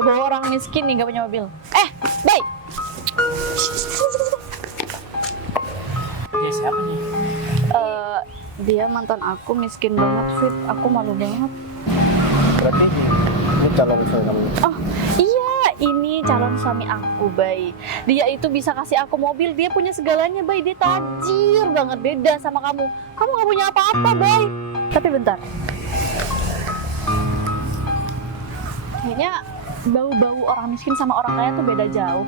bawa orang miskin nih gak punya mobil. Bay. Dia siapa nih? Dia mantan aku, miskin banget, Fit. Aku malu banget. Berarti ini calon suami kamu. Oh iya, ini calon suami aku, Bay. Dia itu bisa kasih aku mobil, dia punya segalanya, Bay. Dia tajir banget, beda sama kamu. Kamu gak punya apa-apa, Bay. Tapi bentar. Kayaknya bau-bau orang miskin sama orang kaya tuh beda jauh.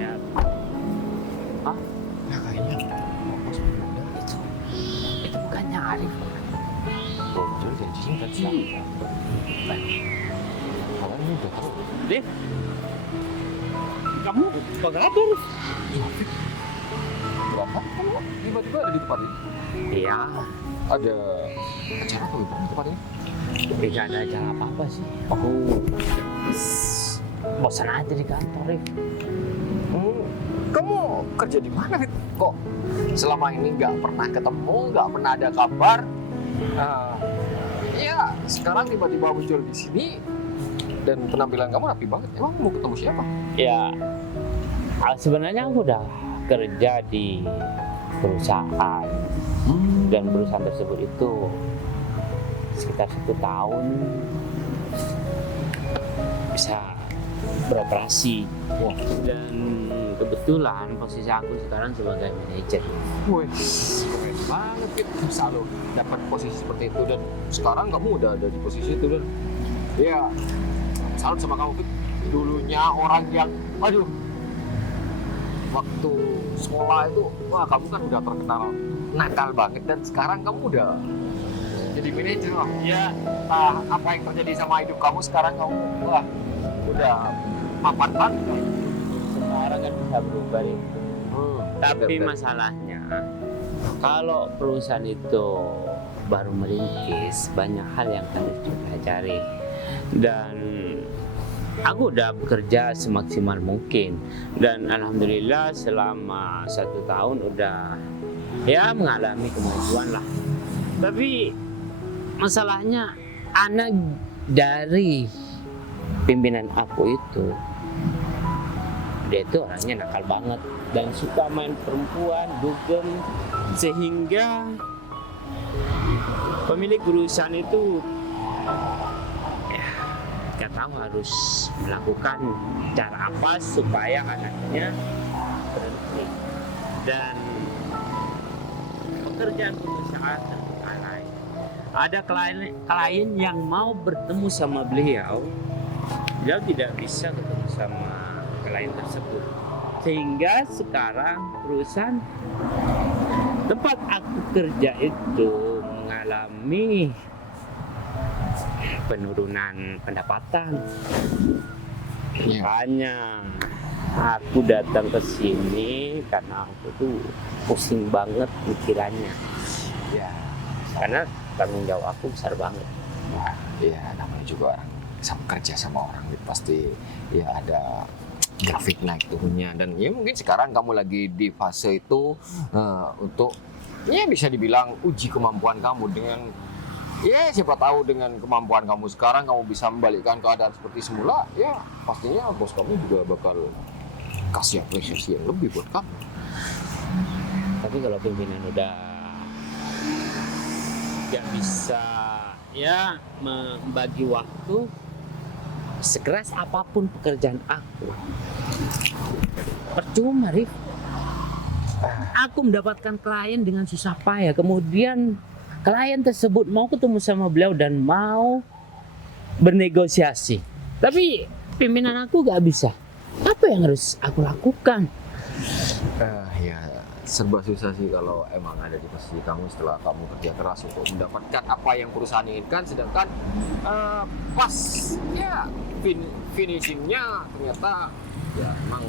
Ya. Ah, ya kayaknya bos muda itu bukannya Arif. Bocor jadi cinta siapa? Kalian ini udah tahu. Dev, kamu bagaimana Dev? Berapa kamu tiba-tiba ada di tempat ini? Iya. Ada acara apa di tempat ini? Tidak ada acara apa-apa sih. Aku bosan aja di kantor, Rif. Kamu kerja di mana, Rif? Kok selama ini nggak pernah ketemu, nggak pernah ada kabar? Ya, sekarang tiba-tiba muncul di sini dan penampilan kamu rapi banget. Emang mau ketemu siapa? Ya, sebenarnya aku udah kerja di perusahaan dan perusahaan tersebut itu sekitar 1 tahun bisa beroperasi. Wah. Dan kebetulan posisi aku sekarang sebagai manajer. Wih, keren banget gitu bisa lo dapat posisi seperti itu dan sekarang kamu udah ada di posisi itu dan ya salut sama kamu Fit. Dulunya orang yang aduh waktu sekolah itu wah kamu kan udah terkenal nakal banget dan sekarang kamu udah jadi manajer loh. Ya, apa yang terjadi sama hidup kamu sekarang kamu wah udah mapan banget. Sekarang kan bisa berubah itu. Tapi masalahnya kalau perusahaan itu baru merintis, banyak hal yang harus dipelajari. Dan aku udah bekerja semaksimal mungkin. Dan alhamdulillah selama 1 tahun udah ya mengalami kemajuan lah. Tapi masalahnya anak dari pimpinan aku itu dia itu orangnya nakal banget dan suka main perempuan, dugem, sehingga pemilik perusahaan itu ya nggak tahu harus melakukan cara apa supaya anaknya berhenti. Dan pekerjaan perusahaan terbengkalai. Ada klien yang mau bertemu sama beliau tidak bisa ketemu sama klien tersebut, sehingga sekarang perusahaan tempat aku kerja itu mengalami penurunan pendapatan. Makanya aku datang ke sini karena aku tuh pusing banget pikirannya. Ya, Karena tanggung jawab aku besar banget. wah, ya namanya juga orang sama kerja sama orang itu pasti ya ada grafik naik turunnya dan ya mungkin sekarang kamu lagi di fase itu untuk ya bisa dibilang uji kemampuan kamu dengan ya siapa tahu dengan kemampuan kamu sekarang kamu bisa membalikkan keadaan seperti semula ya pastinya bos kamu juga bakal kasih apresiasi yang lebih buat kamu. Tapi kalau pimpinan udah nggak bisa ya membagi waktu, sekeras apapun pekerjaan aku, percuma, Rif. Aku mendapatkan klien dengan susah payah, kemudian klien tersebut mau ketemu sama beliau dan mau bernegosiasi, tapi pimpinan aku nggak bisa. Apa yang harus aku lakukan? Ya serba susah sih kalau emang ada di posisi kamu setelah kamu kerja keras untuk mendapatkan apa yang perusahaan inginkan, sedangkan pas ya finishingnya ternyata ya emang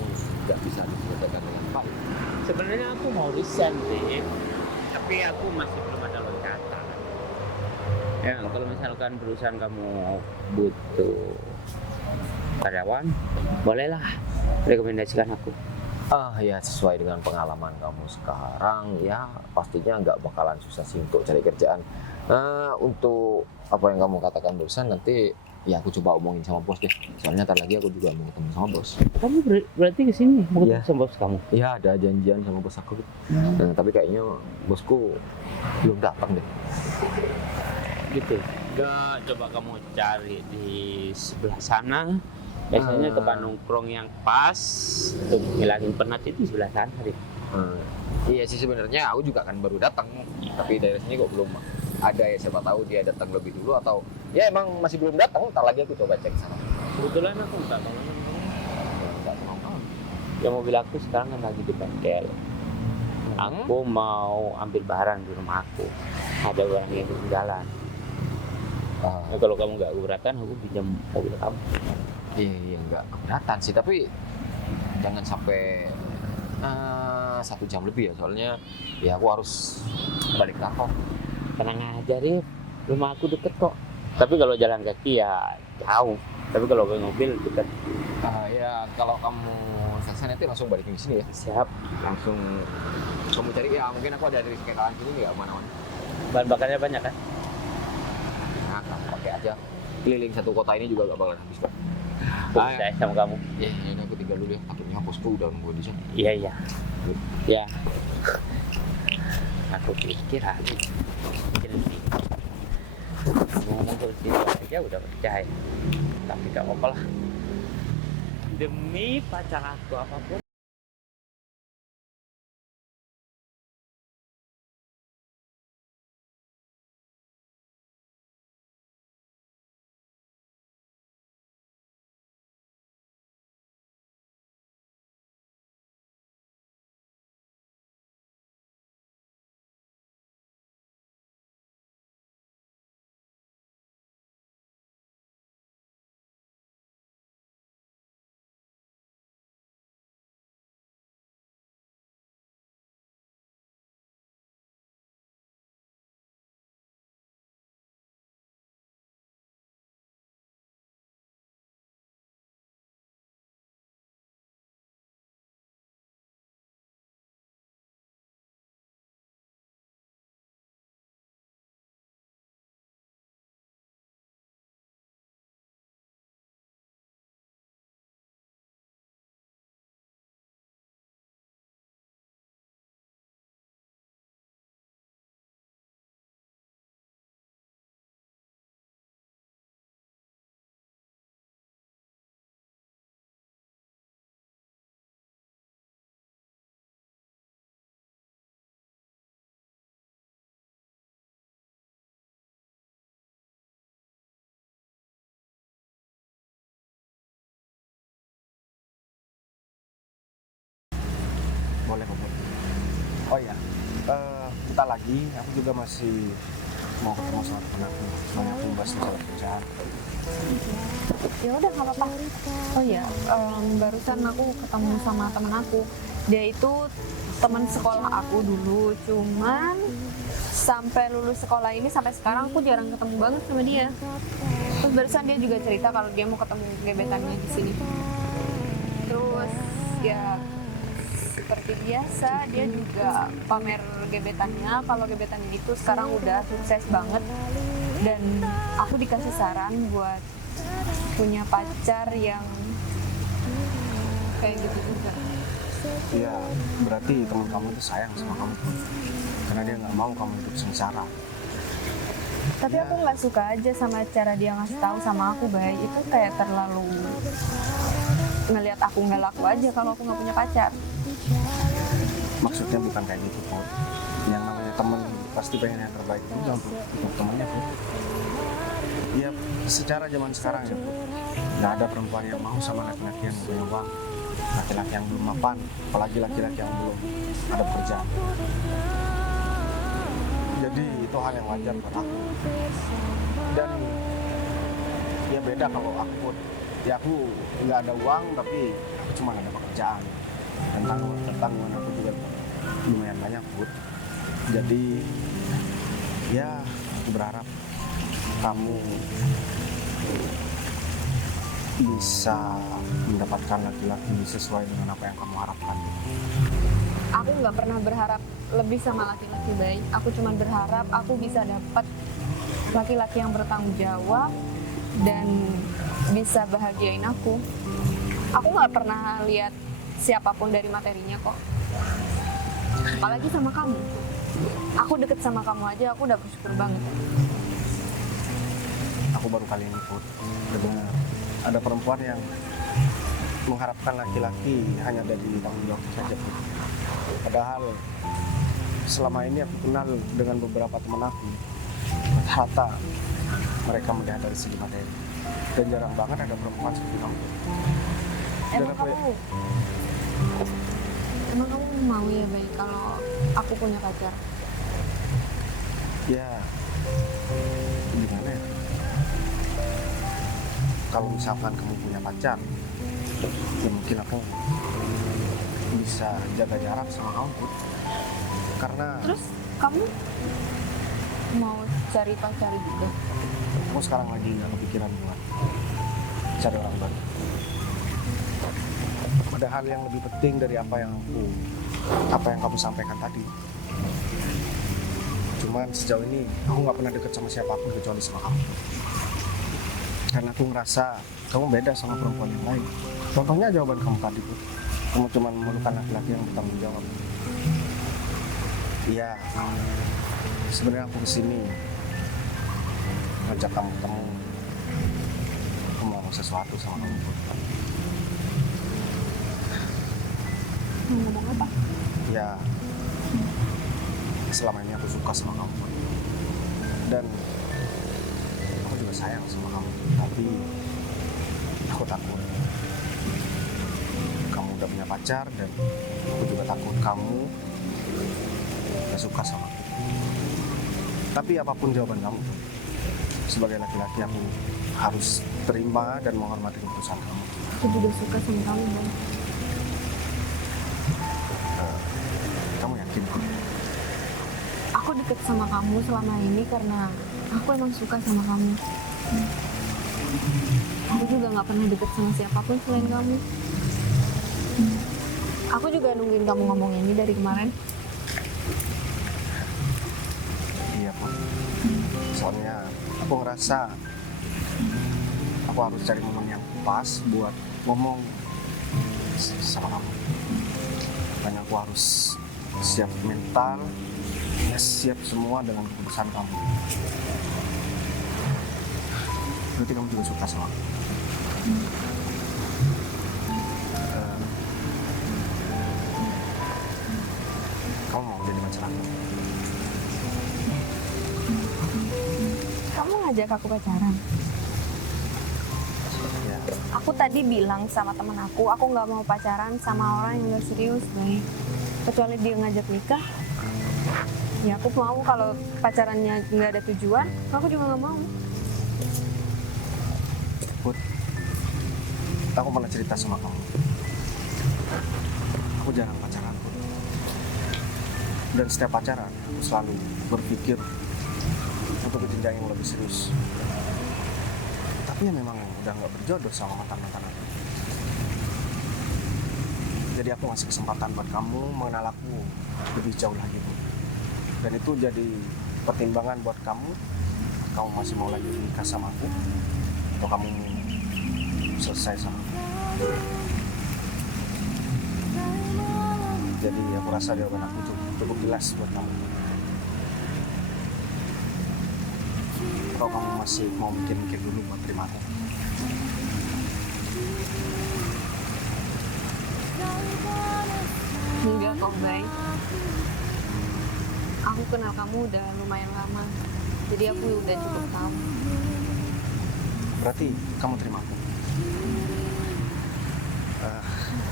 nggak bisa diselesaikan dengan baik. Sebenarnya aku mau resign, Rif, tapi aku masih belum ada loncatan. Ya, kalau misalkan perusahaan kamu butuh karyawan, bolehlah rekomendasikan aku. Ya sesuai dengan pengalaman kamu sekarang ya pastinya nggak bakalan susah sih untuk cari kerjaan. Untuk apa yang kamu katakan barusan nanti ya aku coba omongin sama bos deh. Soalnya ntar lagi aku juga mau ketemu sama bos. Kamu berarti ke sini mau ketemu Iya. sama bos kamu? Ya ada janjian sama bos aku. Tapi kayaknya bosku belum datang deh. Gitu. Enggak, coba kamu cari di sebelah sana. Biasanya tempat nongkrong yang pas untuk ngilangin penat itu sebelah sana deh. Iya sih sebenarnya aku juga kan baru datang, tapi dari sini kok belum ada ya, siapa tahu dia datang lebih dulu atau ya emang masih belum datang. Ntar lagi aku coba cek sana. Kebetulan aku nggak tahu. Nggak tahu. Ya mobil aku sekarang kan lagi di bengkel. Aku mau ambil barang di rumah aku. Ada barang yang ketinggalan. Nah, kalau kamu nggak keberatan, aku pinjam mobil kamu. Iya nggak keberatan sih, tapi jangan sampai 1 jam lebih ya, soalnya ya aku harus balik kantor. Tenang aja deh, rumah aku deket kok. Tapi kalau jalan kaki ya jauh. Tapi kalau ke mobil dekat. Ya kalau kamu selesai nanti langsung balik ke sini ya. Siap. Langsung kamu cari ya, mungkin aku ada di sekitaran sini nggak kemana-mana. Bahan bakarnya banyak kan? Nah, kamu pakai aja. Keliling satu kota ini juga gak bakalan habis kok. Aku percaya sama kamu. Ya, ini aku tinggal dulu ya. Takutnya bosku udah nunggu di sana. Iya iya. Ya. Aku pikir aja. Ngomong ke sini aja udah percaya. Tapi gak apa-apa lah. Demi pacar aku apapun. Boleh kok. Oh iya, kita lagi. Aku juga masih mau ketemu sama temen aku. Soalnya aku membahas soal kerjaan. Ya udah nggak apa-apa. Oh ya, barusan aku ketemu sama temen aku. Dia itu teman sekolah aku dulu, cuman sampai lulus sekolah ini sampai sekarang aku jarang ketemu banget sama dia. Terus barusan dia juga cerita kalau dia mau ketemu gebetannya di sini. Terus ya seperti biasa dia juga pamer gebetannya kalau gebetannya itu sekarang udah sukses banget, dan aku dikasih saran buat punya pacar yang kayak gitu juga. Iya, berarti teman kamu itu sayang sama kamu. Karena dia nggak mau kamu hidup sengsara. Tapi aku nggak suka aja sama cara dia ngasih tahu sama aku, Bay. Itu kayak terlalu ngelihat aku nggak laku aja kalau aku nggak punya pacar. Maksudnya bukan kayak gitu, Put. Yang namanya teman pasti pengen yang terbaik juga untuk temannya, Put. Ya, secara zaman sekarang ya, Put. Nggak ada perempuan yang mau sama laki-laki yang punya uang. Laki-laki yang belum mapan, apalagi laki-laki yang belum ada pekerjaan. Jadi itu hal yang wajar buat aku. Dan ya beda kalau aku, Put. Ya aku nggak ada uang, tapi aku cuma ada pekerjaan. Dan tanggungan aku juga lumayan banyak, Put. Jadi ya aku berharap kamu bisa mendapatkan laki-laki sesuai dengan apa yang kamu harapkan. Aku nggak pernah berharap lebih sama laki-laki, Bay. Aku cuma berharap aku bisa dapat laki-laki yang bertanggung jawab dan bisa bahagiain aku. Aku nggak pernah lihat siapapun dari materinya kok. Apalagi sama kamu. Aku deket sama kamu aja, aku udah bersyukur banget. Aku baru kali ini Put dengar ada perempuan yang mengharapkan laki-laki hanya dari tanggung jawab saja Put. Padahal selama ini aku kenal dengan beberapa teman aku, rata mereka melihat dari segi materi dan jarang banget ada perempuan seperti kamu. Dan Emang aku kamu mau ya, Bay, kalau aku punya pacar? ya gimana ya? Kalau misalkan kamu punya pacar, ya mungkin aku bisa jaga jarak sama kamu Put. Karena Terus kamu mau cari pacar juga? aku sekarang lagi nggak kepikiran buat cari orang baru. Ada hal yang lebih penting dari apa yang kamu sampaikan tadi. Cuman sejauh ini aku nggak pernah deket sama siapapun kecuali sama kamu. Karena aku ngerasa kamu beda sama perempuan yang lain. Contohnya jawaban kamu tadi Put. Kamu cuma memerlukan laki-laki yang bertanggung jawab. Iya, sebenarnya aku kesini ngajak kamu ketemu. Aku mau ngomong sesuatu sama kamu Put. Mau ngomong apa? Ya, selama ini aku suka sama kamu Put. Dan aku juga sayang sama kamu. Tapi aku takut kamu udah punya pacar dan aku juga takut kamu gak suka sama aku. Tapi apapun jawaban kamu Put, sebagai laki-laki aku harus terima dan menghormati keputusan kamu. Aku juga suka sama kamu, Bay. Kamu yakin Put? Aku deket sama kamu selama ini karena aku emang suka sama kamu. Aku juga nggak pernah deket sama siapapun selain kamu. Aku juga nungguin kamu ngomong ini dari kemarin. Iya Put. Soalnya aku ngerasa aku harus cari momen yang pas buat ngomong sama kamu. Dan aku harus siap mental, ya siap semua dengan keputusan kamu. Berarti kamu juga suka sama aku. Kamu mau jadi pacar aku? Kamu ngajak aku pacaran. Ya, Aku tadi bilang sama temen aku nggak mau pacaran sama orang yang nggak serius, Bay. Kecuali dia ngajak nikah. Ya aku mau, kalau pacarannya nggak ada tujuan, aku juga nggak mau. Put, aku pernah cerita sama kamu. Aku jarang pacaran, Put. Dan setiap pacaran, aku selalu berpikir untuk ke jenjang yang lebih serius. Tapi ya memang udah nggak berjodoh sama mantan-mantan aku. Jadi aku ngasih kesempatan buat kamu mengenal aku lebih jauh lagi, Put. Dan itu jadi pertimbangan buat kamu. Kamu masih mau lagi nikah sama aku? Atau kamu selesai sama aku? Jadi aku rasa jawaban aku cukup jelas buat kamu. Atau kamu masih mau mikir-mikir dulu buat terima aku? Enggak kok, Bay. Aku kenal kamu udah lumayan lama, jadi aku udah cukup tahu. Berarti kamu terima aku?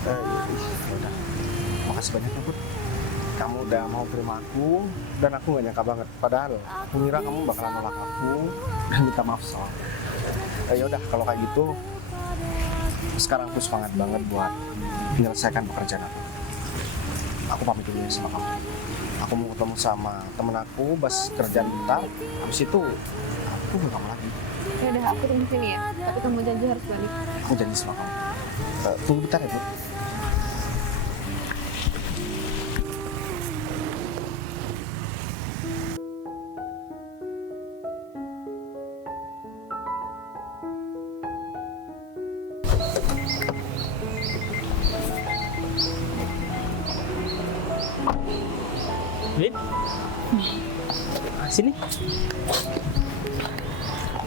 Yaudah. Makasih banyak ya, Put. Kamu udah mau terima aku, dan aku gak nyangka banget. Padahal aku ngira kamu bakalan nolak aku dan minta maaf soal. Yaudah, kalau kayak gitu, sekarang aku semangat banget buat menyelesaikan pekerjaan aku. Aku pamit dulu ya sama kamu. Aku mau ketemu sama temen aku, bahas kerjaan bentar. Habis itu, tunggu kamu lagi. Ya udah, aku tunggu sini ya. Tapi kamu janji harus balik. Aku janji sama kamu. Tunggu bentar ya, Bu. Lin, sini.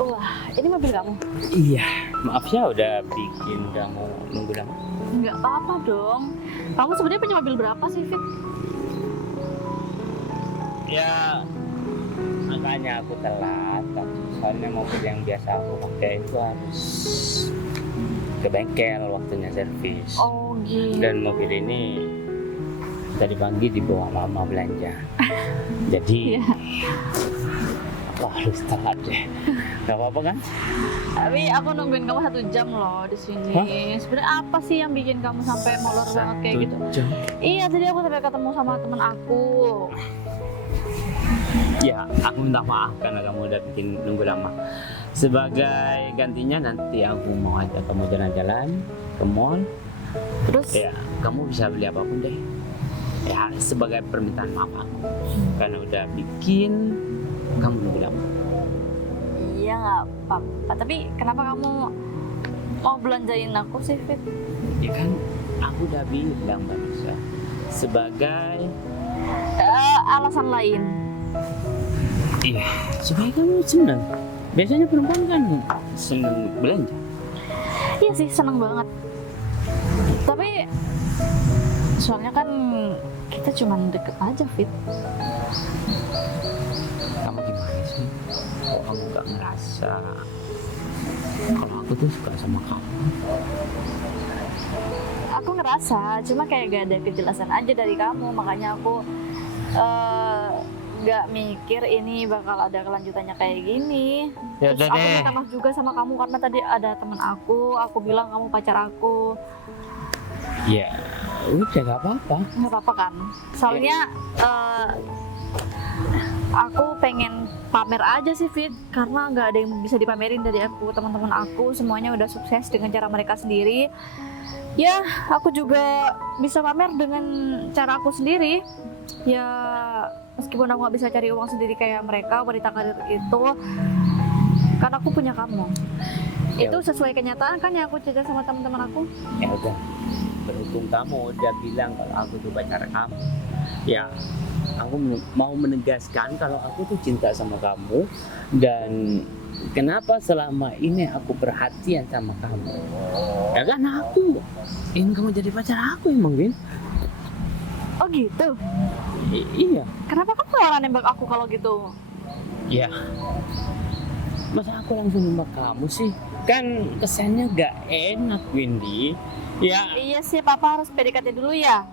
Wah, ini mobil kamu? Iya, maaf ya udah bikin kamu nunggu lama. Nggak apa-apa dong. Kamu sebenarnya punya mobil berapa sih, Fit? Ya, makanya aku telat. Soalnya mobil yang biasa aku pakai itu harus ke bengkel waktunya servis. Oh gitu. Dan mobil ini tadi pagi dibawa mama belanja. Jadi Iya. aku harus telat deh. Gak apa-apa kan? Tapi aku nungguin kamu 1 jam loh di sini. Sebenarnya apa sih yang bikin kamu sampai molor banget kayak gitu? Jam. Iya, tadi aku sampai ketemu sama temen aku. Ya, aku minta maaf karena kamu udah bikin nunggu lama. Sebagai gantinya nanti aku mau ajak kamu jalan-jalan ke mall. Terus Ya, kamu bisa beli apapun deh. Ya, sebagai permintaan maaf aku. Karena udah bikin kamu nunggu lama. iya nggak apa-apa. Tapi kenapa kamu mau belanjain aku sih, Fit? Ya kan, aku udah bilang barusan. Sebagai Alasan lain. Iya, supaya kamu senang. Biasanya perempuan kan senang belanja. Iya sih, seneng banget. Tapi soalnya kan kita cuma deket aja, Fit. Kamu gimana sih? Kok kamu gak ngerasa kalau aku tuh suka sama kamu? Aku ngerasa, cuma kayak gak ada kejelasan aja dari kamu. Makanya aku gak mikir ini bakal ada kelanjutannya kayak gini. Ya Terus udah aku deh. minta maaf juga sama kamu karena tadi ada temen aku bilang kamu pacar aku. Ya, udah gak apa-apa. Nggak apa-apa kan? Soalnya aku pengen pamer aja sih, Fit, karena nggak ada yang bisa dipamerin dari aku. Teman-teman aku semuanya udah sukses dengan cara mereka sendiri. Ya, aku juga bisa pamer dengan cara aku sendiri. Ya, meskipun aku nggak bisa cari uang sendiri kayak mereka, wanita karir itu, karena aku punya kamu. Ya Itu sesuai kenyataan kan yang aku cerita sama teman-teman aku. Ya udah, berhubung kamu udah bilang kalau aku tuh pacar kamu, ya aku mau menegaskan kalau aku tuh cinta sama kamu. Dan kenapa selama ini aku perhatian sama kamu, ya kan aku ingin kamu jadi pacar aku emang, Win. Oh gitu. Iya. Kenapa kamu malah nembak aku kalau gitu? Ya, masa aku langsung nembak kamu sih? Kan kesannya gak enak, Windy. Ya, Iya sih, Papa harus PDKT dulu ya.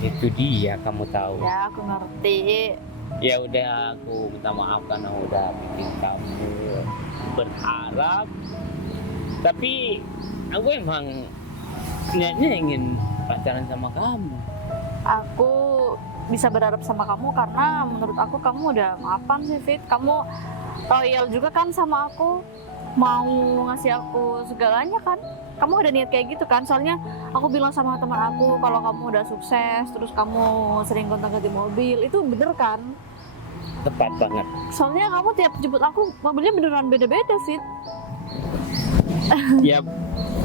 itu dia, kamu tahu. Ya, aku ngerti. Ya udah, aku minta maaf karena udah bikin kamu berharap. Tapi aku emang niatnya ingin pacaran sama kamu. Aku bisa berharap sama kamu karena menurut aku kamu udah maafan sih, Fit. Kamu loyal juga kan sama aku. Mau ngasih aku segalanya kan. Kamu ada niat kayak gitu kan. Soalnya aku bilang sama teman aku kalau kamu udah sukses, terus kamu sering kontak-ganti mobil. Itu bener kan? Tepat banget. Soalnya kamu tiap jemput aku, mobilnya beneran beda-beda, Fit. Ya,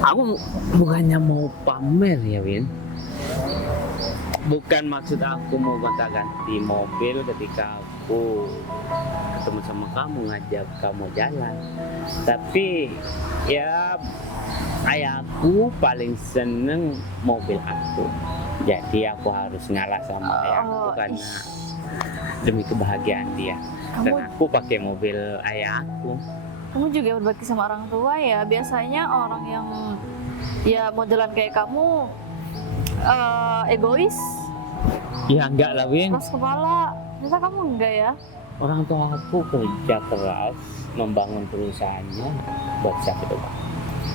aku bukannya mau pamer ya, Win. Bukan maksud aku mau gonta-ganti mobil ketika aku ketemu sama kamu, ngajak kamu jalan. Tapi ya ayahku paling seneng mobil aku. Jadi aku harus ngalah sama ayahku karena demi kebahagiaan dia. Dan Kamu aku pakai mobil ayahku. kamu juga berbakti sama orang tua ya. Biasanya orang yang ya modelan kayak kamu egois, Ya enggak lah, Win. keras kepala. Ternyata kamu enggak ya? Orang tua aku kerja keras membangun perusahaannya buat siapa coba?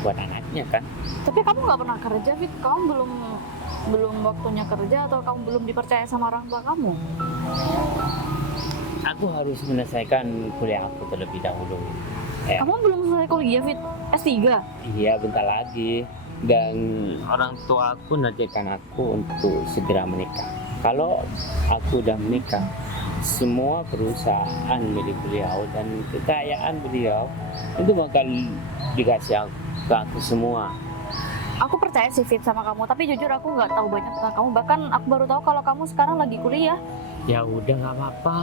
Buat anaknya kan. Tapi kamu nggak pernah kerja, Fit. Kamu belum waktunya kerja atau kamu belum dipercaya sama orang tua kamu? aku harus menyelesaikan kuliah aku terlebih dahulu. Ya. Kamu belum selesai kuliah, Fit? S3? Iya, bentar lagi. Dan orang tua aku menargetkan aku untuk segera menikah. Kalau aku udah menikah, semua perusahaan milik beliau dan kekayaan beliau itu bakal dikasih ke aku semua. Aku percaya sih, Fit, sama kamu. Tapi jujur aku nggak tahu banyak tentang kamu. Bahkan aku baru tahu kalau kamu sekarang lagi kuliah. Ya udah, nggak apa-apa.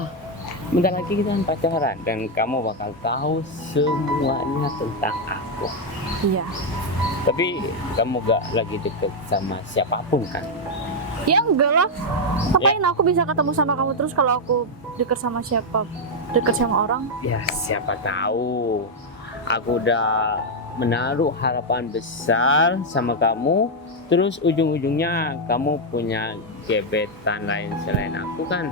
Bentar lagi kita akan pacaran dan kamu bakal tahu semuanya tentang aku. Iya. Tapi kamu gak lagi deket sama siapapun kan? Ya enggak lah. Ngapain aku bisa ketemu sama kamu terus kalau aku deket sama siapa? Deket sama orang? Ya siapa tahu. Aku udah menaruh harapan besar sama kamu. Terus ujung-ujungnya kamu punya gebetan lain selain aku kan?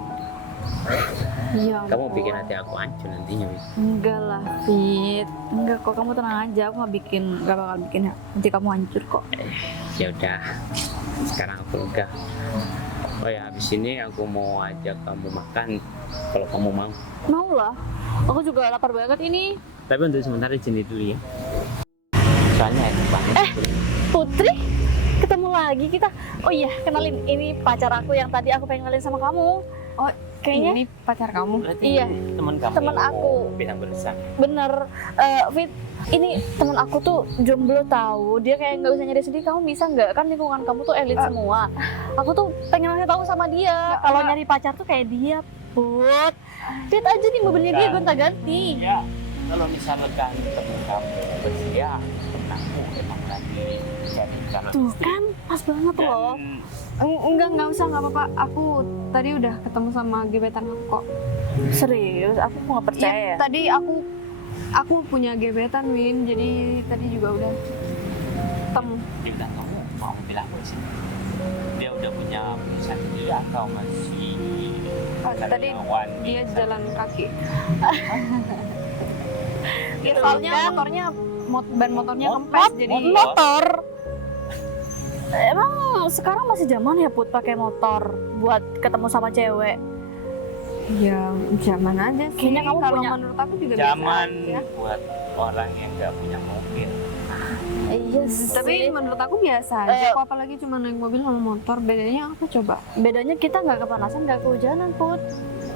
Iya. Kamu bikin hati aku hancur nantinya, Wis. Enggak lah, Fit. Enggak kok, kamu tenang aja. Aku nggak bakal bikin nanti kamu hancur kok. Ya udah. Sekarang aku lega. Oh ya, habis ini aku mau ajak kamu makan kalau kamu mau. Mau lah. Aku juga lapar banget ini. Tapi untuk sementara di sini dulu ya. Soalnya enak banget. Putri, ketemu lagi kita. Oh iya, kenalin, ini pacar aku yang tadi aku pengen kenalin sama kamu. Oh, Kayaknya ini pacar kamu. Berarti Iya, teman kamu teman yang aku. mau bilang berusaha. bener. Fit, ini teman aku tuh jomblo tahu. Dia kayak nggak bisa nyari sendiri. Kamu bisa nggak? Kan lingkungan kamu tuh elit semua. Aku tuh pengen ngasih tahu sama dia. Kalau nyari pacar tuh kayak dia, Put. Lihat aja nih mobilnya dia gonta-ganti. Ya, kalau misalkan teman kamu bersedia, aku emang lagi cari calon Tuh istri. kan, pas banget loh. Dan Enggak usah, nggak apa-apa. Aku tadi udah ketemu sama gebetan aku kok. Serius, aku nggak percaya. Iya, tadi aku punya gebetan, Win. Jadi tadi juga udah ketemu. dia bilang kamu mau bilang apa sih? Dia udah punya perusahaan sendiri atau masih Tadi karyawan dia di- jalan kaki. Ya, Tuh soalnya kan. motornya ban motornya Motor? kempes jadi Motor. Emang sekarang masih zaman ya, Put, pakai motor buat ketemu sama cewek? ya zaman aja sih. Kayaknya kamu kalau punya- menurut aku juga zaman biasa aja. buat orang yang nggak punya mobil. Iya Tapi menurut aku biasa aja kok, apalagi cuma naik mobil sama motor. Bedanya apa coba? bedanya kita nggak kepanasan, nggak kehujanan, Put.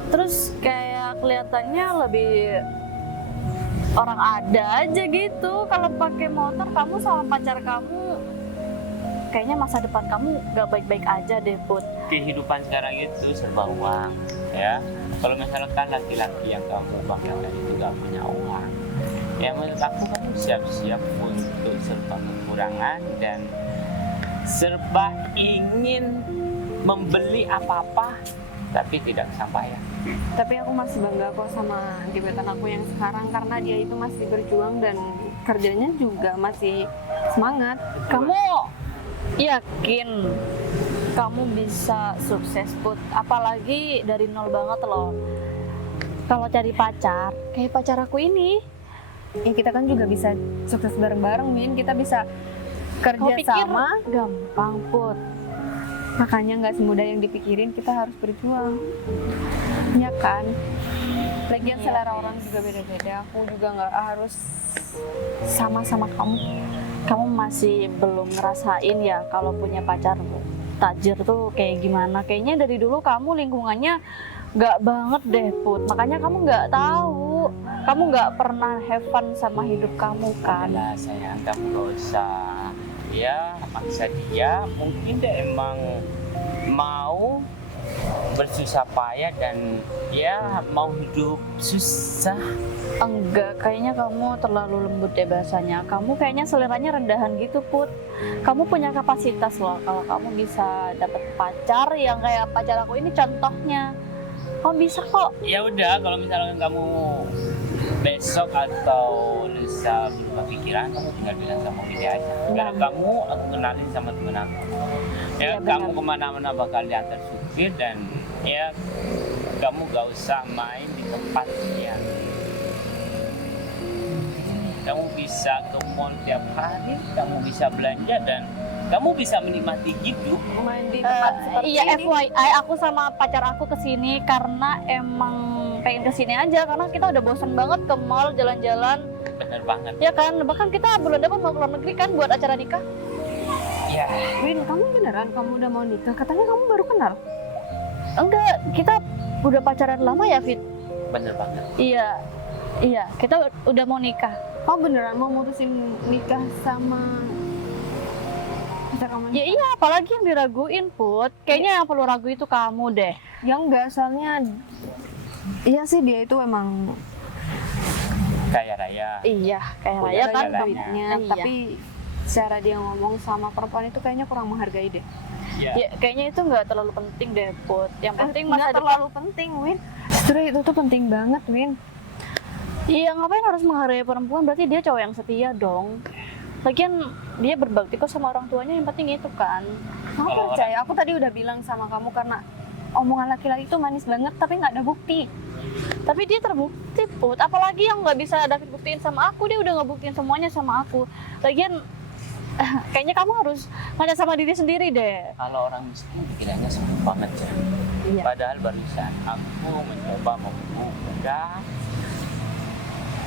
Terus kayak kelihatannya lebih orang ada aja gitu. Kalau pakai motor, kamu sama pacar kamu kayaknya masa depan kamu nggak baik-baik aja deh, Put. Kehidupan sekarang itu serba uang, ya. Kalau misalkan laki-laki yang kamu banggakan itu nggak punya uang, ya menurut aku kamu siap-siap untuk serba kekurangan dan serba ingin membeli apa-apa tapi tidak kesampaian. Tapi aku masih bangga kok sama gebetan aku yang sekarang karena dia itu masih berjuang dan kerjanya juga masih semangat. Kamu yakin kamu bisa sukses, Put? Apalagi dari nol banget loh. Kalau cari pacar, kayak pacar aku ini. Ya kita kan juga bisa sukses bareng-bareng, Min. Kita bisa Kau kerja pikir sama. gampang, Put? Makanya nggak semudah yang dipikirin, kita harus berjuang. Ya kan? Lagian Iya. selera orang juga beda-beda. Aku juga nggak harus sama-sama kamu. Kamu masih belum ngerasain ya kalau punya pacar tajir tuh kayak gimana? Kayaknya dari dulu kamu lingkungannya nggak banget deh, Put. Makanya kamu nggak tahu. Kamu nggak pernah have fun sama hidup kamu kan? Adalah sayang, kamu gak usah ya maksa dia. Mungkin dia emang mau bersusah payah dan ya mau hidup susah. Enggak, kayaknya kamu terlalu lembut deh bahasanya. Kamu kayaknya seleranya rendahan gitu, Put. Kamu punya kapasitas loh kalau kamu bisa dapet pacar yang kayak pacar aku ini contohnya. Kamu bisa kok. Ya udah, kalau misalkan kamu besok atau lusa berubah pikiran, kamu tinggal bilang sama dia aja. Kalau kamu, aku kenalin sama temen aku. Ya, Iya, kamu benar. kemana-mana bakal diantar supir dan ya kamu gak usah main di tempat yang kamu bisa ke mall tiap hari, kamu bisa belanja dan kamu bisa menikmati hidup. Main di tempat seperti Iya, ini. FYI, aku sama pacar aku kesini karena emang pengen kesini aja karena kita udah bosan banget ke mall jalan-jalan. Bener banget. Ya kan, bahkan kita bulan depan mau keluar negeri kan buat acara nikah. Ya, Win, kamu beneran kamu udah mau nikah? Katanya kamu baru kenal. Enggak, kita udah pacaran lama ya, Fit? bener banget. Iya, kita udah mau nikah. Kamu beneran mau mutusin nikah sama pacar kamu? Ya iya, apalagi yang diraguin, Put. Kayaknya yang perlu ragu itu kamu deh. Ya enggak, soalnya iya sih dia itu emang Kayak Raya. Iya, kayak Punya Raya kan. segalanya. duitnya, Iya. tapi cara dia ngomong sama perempuan itu kayaknya kurang menghargai deh. Iya. Ya, kayaknya itu nggak terlalu penting deh, Put. Yang penting Nggak masa depan. terlalu penting, Win. Justru itu tuh penting banget, Win. Iya, ngapain harus menghargai perempuan? Berarti dia cowok yang setia dong. Lagian dia berbakti kok sama orang tuanya, yang penting itu kan. Kamu Kalau percaya? Aku tadi udah bilang sama kamu karena omongan laki-laki itu manis banget, tapi nggak ada bukti. Tapi dia terbukti, Put. Apalagi yang nggak bisa David buktiin sama aku, dia udah ngebuktiin semuanya sama aku. Lagian, kayaknya kamu harus nanya sama diri sendiri deh. Kalau orang miskin pikirannya sempit banget ya. Iya. Padahal barusan aku mencoba membuka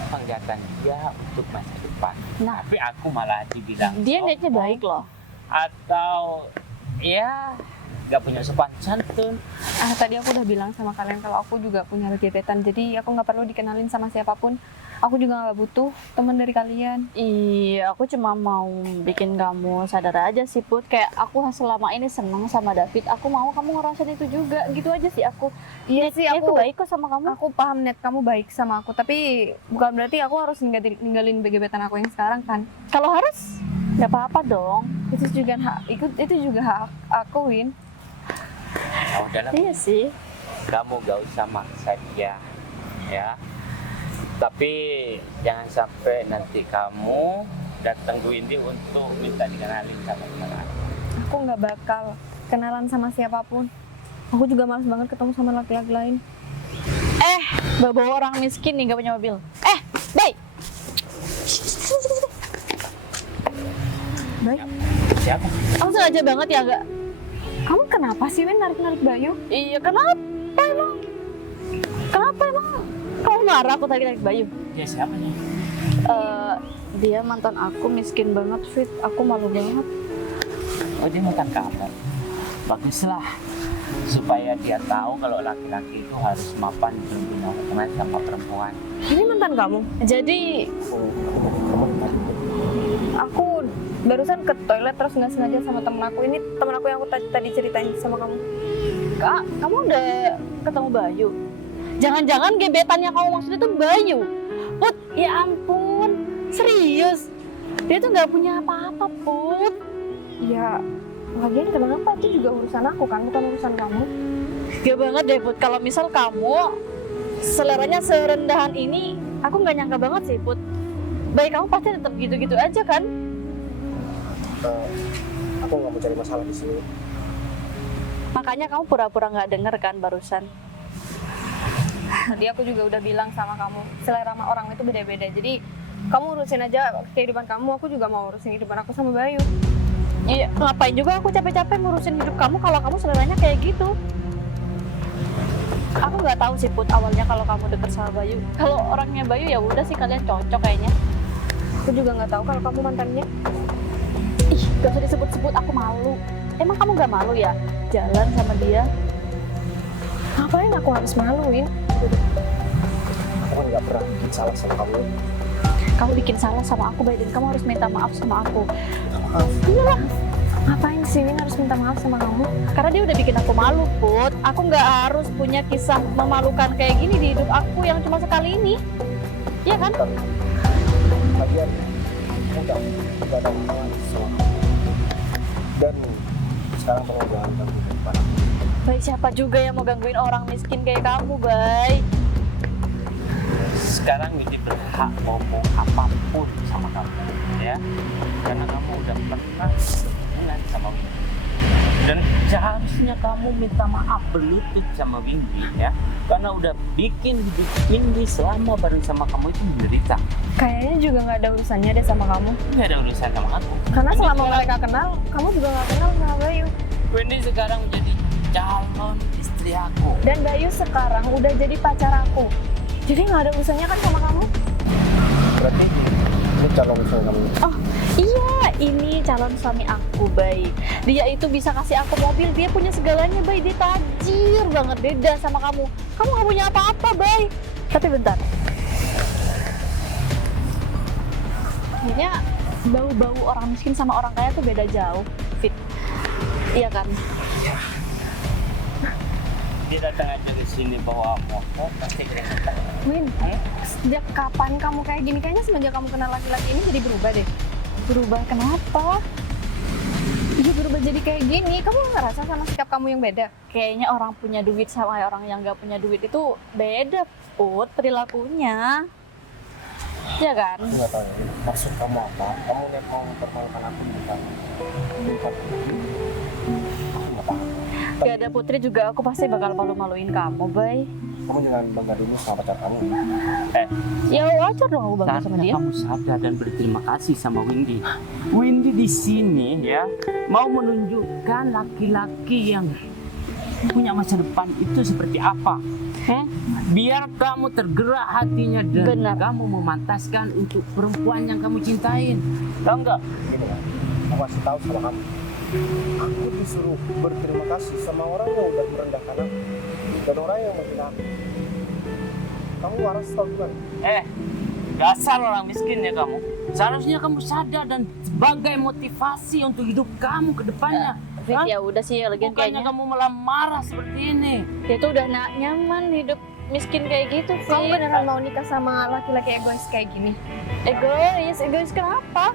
penglihatan dia untuk masa depan. Nah. Tapi aku malah dibilang Dia niatnya sombong baik loh. atau ya nggak punya sopan santun. Tadi aku udah bilang sama kalian kalau aku juga punya gebetan, jadi aku nggak perlu dikenalin sama siapapun. Aku juga nggak butuh teman dari kalian. Iya, aku cuma mau bikin kamu sadar aja sih, Put. Kayak aku selama ini seneng sama David, aku mau kamu ngerasain itu juga. Gitu aja sih aku. Iya sih, Niatnya aku tuh baik kok sama kamu. Aku paham niat kamu baik sama aku, tapi bukan berarti aku harus ninggalin gebetan aku yang sekarang kan. Kalau harus, nggak apa-apa dong. Itu juga hak aku, Win. Ya udahlah, Iya sih. kamu gak usah maksa dia, ya. Tapi jangan sampai nanti kamu datang ke Windy untuk minta dikenalin sama teman. Aku nggak bakal kenalan sama siapapun. Aku juga malas banget ketemu sama laki-laki lain. Bawa orang miskin nih, nggak punya mobil. Baik. Baik. Siapa? Kamu sengaja banget ya, nggak? Kamu kenapa sih, Win, narik-narik Bayu? Iya, kenapa emang? Kenapa emang? Kamu marah aku tadi naik Bayu? Dia siapa nih? Dia mantan aku, miskin banget, Fit. Aku malu banget. Oh, dia mantan kamu. Baguslah, supaya dia tahu kalau laki-laki itu harus mapan dan punya hubungan sama perempuan. Ini mantan kamu? Jadi, Aku barusan ke toilet terus nggak sengaja sama temen aku. Ini temen aku yang aku tadi ceritain sama kamu. Kak, kamu udah ketemu Bayu? Jangan-jangan gebetannya kamu maksud itu Bayu? Put, ya ampun. Serius? Dia tuh nggak punya apa-apa, Put. Ya, lagian kenapa itu juga urusan aku kan, bukan urusan kamu. Gak banget deh, Put. Kalau misal kamu seleranya serendahan ini, aku nggak nyangka banget sih, Put. Baik, kamu pasti tetap gitu-gitu aja kan? Aku nggak mau cari masalah di sini. Makanya kamu pura-pura nggak denger kan barusan? Tadi aku juga udah bilang sama kamu, selera sama orang itu beda-beda. Jadi kamu urusin aja kehidupan kamu, aku juga mau urusin kehidupan aku sama Bayu. Iya, ngapain juga aku capek-capek ngurusin hidup kamu kalau kamu seleranya kayak gitu? Aku nggak tahu sih, Put, awalnya kalau kamu deket sama Bayu. Kalau orangnya Bayu ya udah sih kalian cocok kayaknya. Aku juga nggak tahu kalau kamu mantannya. Ih, gak usah disebut-sebut, aku malu. Emang kamu gak malu ya jalan sama dia? Ngapain aku harus maluin? Aku kan nggak pernah bikin salah sama kamu. Kamu bikin salah sama aku, Bay, dan kamu harus minta maaf sama aku. Maaf. Iyalah, Ngapain sih Win harus minta maaf sama kamu? karena dia udah bikin aku malu, Put. Aku nggak harus punya kisah memalukan kayak gini di hidup aku yang cuma sekali ini. Iya kan? Lagian, aku nggak ada hubungan sama kamu. Dan sekarang tolong jangan ganggu depan aku. Bay, siapa juga yang mau gangguin orang miskin kayak kamu, Bay? Sekarang Windy berhak ngomong apapun sama kamu, ya. Karena kamu udah pernah hubungan sama Windy. Dan seharusnya kamu minta maaf berlutut sama Windy, ya. Karena udah bikin hidup Windy selama bareng sama kamu itu menderita. Kayaknya juga nggak ada urusannya deh sama kamu. Nggak ada urusan sama aku. Karena Windy selama sekarang- mereka kenal, kamu juga nggak kenal sama Bayu. Windy sekarang menjadi calon istri aku. Dan Bayu sekarang udah jadi pacar aku. Jadi nggak ada urusannya kan sama kamu? Berarti ini calon suami kamu. Oh iya, ini calon suami aku, Bay. Dia itu bisa kasih aku mobil, dia punya segalanya, Bay. Dia tajir banget, beda sama kamu. Kamu gak punya apa-apa, Bay. Tapi bentar. Kayaknya bau-bau orang miskin sama orang kaya tuh beda jauh, Fit. Iya kan? Dia datang aja ke sini bawa motor, pasti kereta. Win, sejak kapan kamu kayak gini? Kayaknya semenjak kamu kenal laki-laki ini jadi berubah deh. Berubah kenapa? Iya berubah jadi kayak gini. Kamu nggak ngerasa sama sikap kamu yang beda? Kayaknya orang punya duit sama orang yang gak punya duit itu beda, Put, perilakunya. Iya kan? Aku nggak tahu ya, maksud kamu apa? Kamu lihat mau mempermalukan aku di depan Putri? Aku nggak paham. Gak ada Putri juga aku pasti bakal malu-maluin kamu, Bay. Kamu jangan bangga dulu sama pacar kamu. Ya wajar dong aku bangga sama Saatnya dia. kamu sadar dan berterima kasih sama Windy. Windy di sini ya mau menunjukkan laki-laki yang punya masa depan itu seperti apa. Biar kamu tergerak hatinya dan Benar. kamu memantaskan untuk perempuan yang kamu cintain. Tahu nggak? Gini kan, aku kasih tahu sama kamu. Aku disuruh berterima kasih sama orang yang udah merendahkan aku dan orang yang menghina aku. Kamu waras tau bukan? Dasar orang miskin ya kamu. Seharusnya kamu sadar dan sebagai motivasi untuk hidup kamu ke depannya. Fit, ya udah sih, lagian Bukannya kayaknya kamu malah marah seperti ini. dia tuh udah nyaman hidup miskin kayak gitu, Kamu Fit. beneran mau nikah sama laki-laki egois kayak gini? Egois kenapa?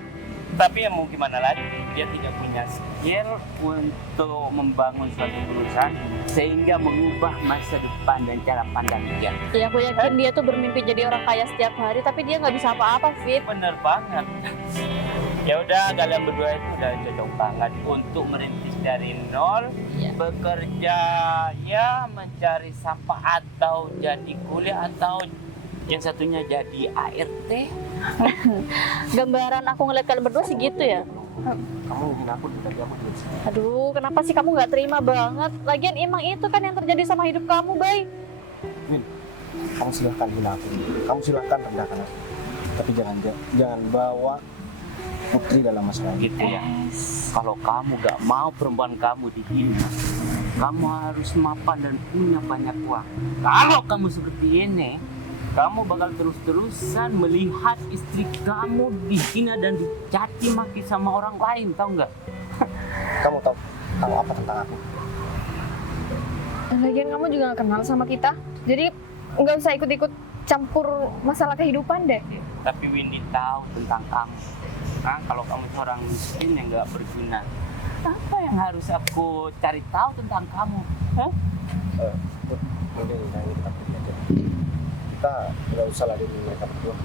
Tapi ya mau gimana lagi, dia tidak punya skill untuk membangun suatu perusahaan sehingga mengubah masa depan dan cara pandang dia. Ya aku yakin dia tuh bermimpi jadi orang kaya setiap hari, tapi dia nggak bisa apa-apa, Fit. Bener banget. Ya udah, kalian berdua itu udah cocok banget untuk merintis dari nol, Iya. bekerja ya mencari sampah atau jadi kuliah atau yang satunya jadi ART. Gambaran aku ngeliat kalian berdua sih gitu ya. Kamu menghina aku dari aku dulu. Aduh, kenapa sih kamu nggak terima banget? Lagian emang itu kan yang terjadi sama hidup kamu, Bay. Kamu silahkan hina aku, kamu silahkan rendahkan aku. Tapi jangan bawa Putri dalam masalah ini. Gitu ya. Kalau kamu gak mau perempuan kamu dihina, kamu harus mapan dan punya banyak uang. Kalau kamu seperti ini, kamu bakal terus-terusan melihat istri kamu dihina dan dicaci maki sama orang lain, tahu nggak? Kamu tahu apa tentang aku? Lagian kamu juga gak kenal sama kita. Jadi nggak usah ikut-ikut campur masalah kehidupan deh. Tapi Windy tahu tentang kamu. Nah, kalau kamu seorang miskin yang nggak berguna, apa yang harus aku cari tahu tentang kamu? Hah? Mending kita pergi aja. Kita nggak usah ladenin mereka berdua.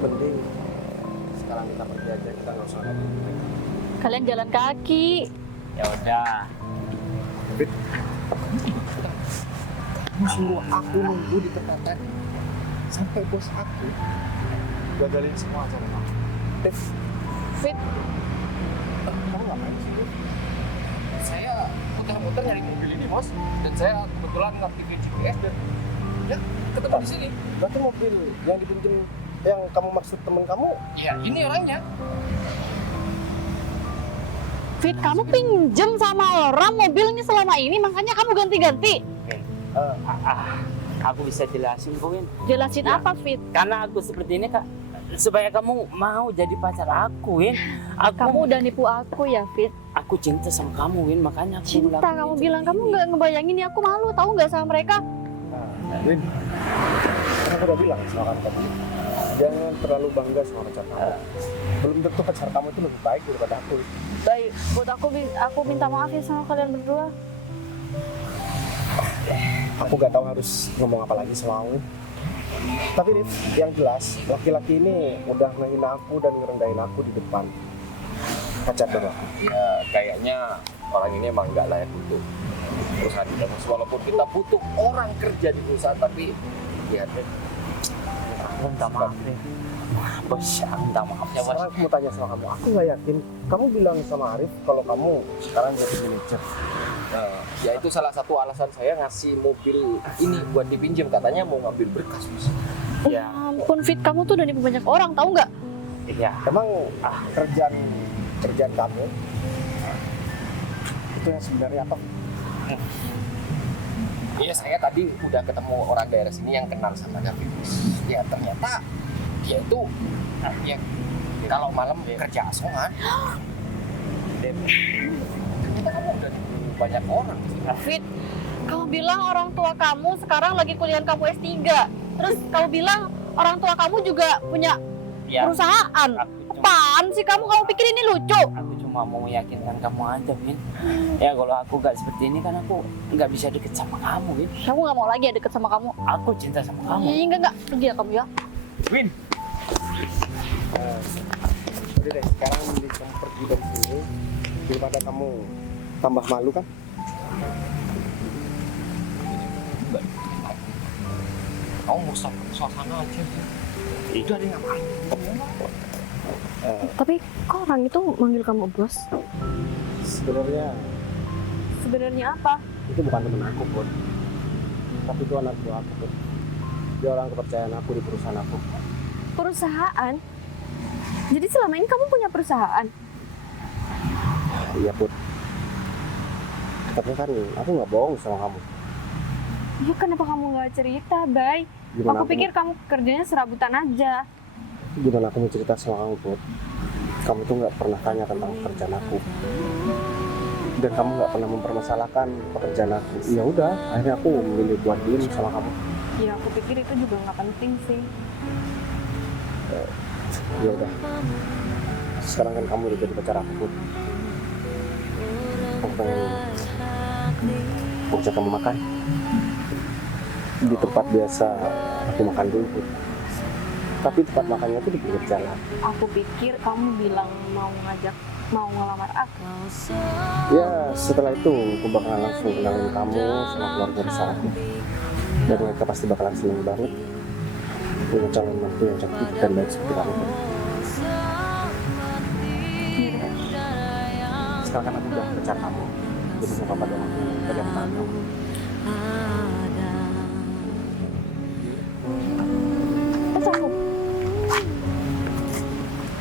Mending sekarang kita pergi aja, kita nggak usah ladenin mereka. Kalian jalan kaki. Ya udah. Kamu suruh aku nunggu di tempat tadi sampai bos aku gagalin semua acara kamu. Dev, Fit, kamu ngapain sih? Dev? Saya muter-muter nyari mobil ini, Bos. Dan saya kebetulan ngaktifin GPS dan ya ketemu di sini. Berarti mobil yang dipinjam yang kamu maksud teman kamu? Ya, ini orangnya. Fit, kamu pinjem sama orang mobilnya selama ini, makanya kamu ganti-ganti. Aku bisa jelasin kok, Win. Jelasin Ya. apa, Fit? Karena aku seperti ini, Kak, supaya kamu mau jadi pacar aku, Win. Kamu udah nipu aku ya, Fit. Aku cinta sama kamu, Win, makanya aku Cinta, lakuin kamu itu. bilang kamu nggak ngebayangin ya, aku malu, tahu nggak sama mereka? Win, kan aku udah bilang sama kamu tadi, jangan terlalu bangga sama pacar kamu. Belum tentu pacar kamu itu lebih baik daripada aku. Baik, buat aku minta maaf ya sama kalian berdua. Aku gak tahu harus ngomong apa lagi sama kamu. Tapi Rif, yang jelas laki-laki ini udah ngehina aku dan ngerendahin aku di depan pacar baru aku. Ya, kayaknya orang ini emang nggak layak untuk perusahaan kita. Walaupun kita butuh orang kerja di perusahaan, tapi ya Dep, aku minta maaf nih. Bos, aku minta maaf ya bos. Sekarang aku mau tanya sama kamu, aku nggak yakin kamu bilang sama Arif kalau kamu sekarang jadi manajer. Nah, ya itu salah satu alasan saya ngasih mobil ini buat dipinjam, katanya mau ngambil berkas, Mas. Ya, Ampun Fit, kamu tuh udah nipu banyak orang, tahu nggak? iya. Emang kerjaan kamu itu yang sebenarnya apa? Iya, saya tadi udah ketemu orang daerah sini yang kenal sama David. Ya ternyata dia itu ya kalau malam kerja asongan. Dan ternyata kamu udah nipu banyak orang. Fit, kamu bilang orang tua kamu sekarang lagi kuliah kamu S3. Terus kamu bilang orang tua kamu juga punya Ya, perusahaan. aku cuma, Apaan sih kamu? Kamu pikir ini lucu? aku cuma mau meyakinkan kamu aja, Win. Ya kalau aku gak seperti ini kan aku nggak bisa deket sama kamu, Win. Aku nggak mau lagi ya deket sama kamu. Aku cinta sama kamu. Iya, enggak. Pergi ya kamu ya. Win. Udah deh, sekarang mending kamu pergi dari sini daripada kamu tambah malu kan? Kamu rusak suasana aja. Itu ada yang ngapain? Tapi kok orang itu manggil kamu bos? Sebenarnya Sebenarnya apa? itu bukan temen aku, Put. Tapi itu anak buah aku, Put. Dia orang kepercayaan aku di perusahaan aku. Perusahaan? Jadi selama ini kamu punya perusahaan? Iya, Put. Tapi kan aku nggak bohong sama kamu. Ya kenapa kamu nggak cerita, Bay? Gimana Aku pikir kamu kerjanya serabutan aja. Gimana aku mau cerita sama kamu, Put? Kamu tuh nggak pernah tanya tentang pekerjaan aku. Dan kamu nggak pernah mempermasalahkan pekerjaan aku. Ya udah, akhirnya aku memilih buat diem sama kamu. Ya aku pikir itu juga nggak penting sih. Ya udah. Sekarang kan kamu udah jadi pacar aku, Put. Aku pengen ajak kamu makan di tempat biasa aku makan dulu, Put. Tapi tempat makannya itu di pinggir jalan. Aku pikir kamu bilang mau ngelamar aku. Ya setelah itu aku bakalan langsung kenalin kamu sama keluarga besar aku. Dan mereka pasti bakalan seneng banget punya calon mantu yang cantik dan baik seperti kamu, Put. Sekarang kan aku udah pacar kamu, jadi mau papa doang, pegang tangan kamu.